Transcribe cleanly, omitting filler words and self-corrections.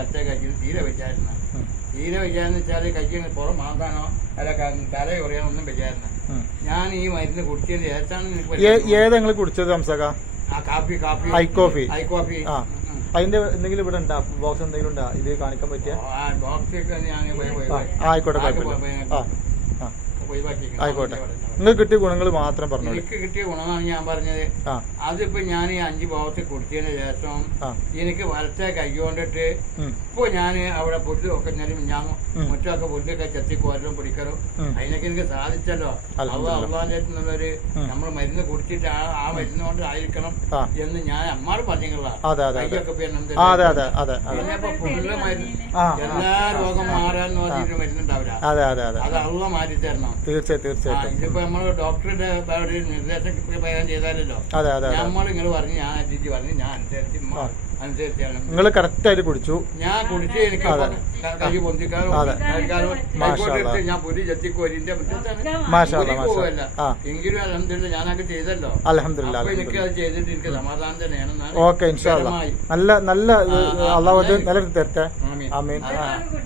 വരച്ച കഴിക്കുന്നത് തീരെ വിചാരിക്കണം. തീരെ വിചാരെന്ന് വെച്ചാൽ കഴിക്കുന്ന പുറം മാന്താനോ അല്ല തല കുറയാനോ ഒന്നും വിചാരിക്കണം. ഞാൻ ഈ മരുന്ന് കുടിച്ചതിന് ശേഷമാണ് ഏതെങ്കിലും കുടിച്ചത് ഹംസക? കാപ്പി ഐ കോഫി. ആ അതിന്റെ എന്തെങ്കിലും ഇവിടെ ഉണ്ടാ ബോക്സ് എന്തെങ്കിലും ഉണ്ടാ ഇത് കാണിക്കാൻ പറ്റിയ? ആയിക്കോട്ടെ, ആയിക്കോട്ടെ. നിങ്ങൾക്ക് കിട്ടിയ ഗുണങ്ങൾ മാത്രം പറഞ്ഞു. എനിക്ക് കിട്ടിയ ഗുണമാണ് ഞാൻ പറഞ്ഞത്. അതിപ്പോ ഞാൻ ഈ 5 ബോക്സ് കുടിച്ചതിന് ശേഷം എനിക്ക് വലത്തെ കൈ കൊണ്ടിട്ട് ഇപ്പൊ ഞാൻ അവിടെ പുല്ലൊക്കെ ഞാൻ മുറ്റമൊക്കെ പുല്ലൊക്കെ ചെത്തിക്കോരലും പിടിക്കലും അതിനൊക്കെ എനിക്ക് സാധിച്ചല്ലോ. അള്ളാന്റെ നമ്മൾ മരുന്ന് കുടിച്ചിട്ട് ആ മരുന്ന് കൊണ്ട് ആയിരിക്കണം എന്ന് ഞാൻ അമ്മാട് പറഞ്ഞിട്ടുള്ള കൈയൊക്കെ പിന്നെ പുല്ല് മരുന്ന് എല്ലാ രോഗം മാറാൻ നോക്കിയിട്ട് മരുന്നുണ്ടാവില്ല. അത് അള്ള മാറ്റി തരണം. തീർച്ചയായിട്ടും ഇതിപ്പോ നമ്മള് ഡോക്ടറുടെ നിർദ്ദേശം പ്രകാരം ചെയ്താലല്ലോ. നമ്മൾ നിങ്ങൾ പറഞ്ഞു, ഞാൻ ചേച്ചി പറഞ്ഞു, ഞാൻ അനുസരിച്ചാണ് നിങ്ങൾ കറക്റ്റ് ആയിട്ട് കുടിച്ചു. ഞാൻ കുടിച്ച് എനിക്ക് കൈ പൊന്തിക്കാനും ഞാൻ പുലി ചെത്തിക്കോരിന്റെ പോവല്ല. എങ്കിലും അൽഹംദുലില്ലാ ഞാനൊക്കെ ചെയ്തല്ലോ. അൽഹംദുലില്ലാ എനിക്ക് അത് ചെയ്തിട്ട് എനിക്ക് സമാധാനം തന്നെയാണ്. ഓക്കെ, ഇൻഷാ അല്ലാഹ്. നല്ല അള്ളാഹു നിലനിർത്തി തരട്ടെ. ആമീൻ.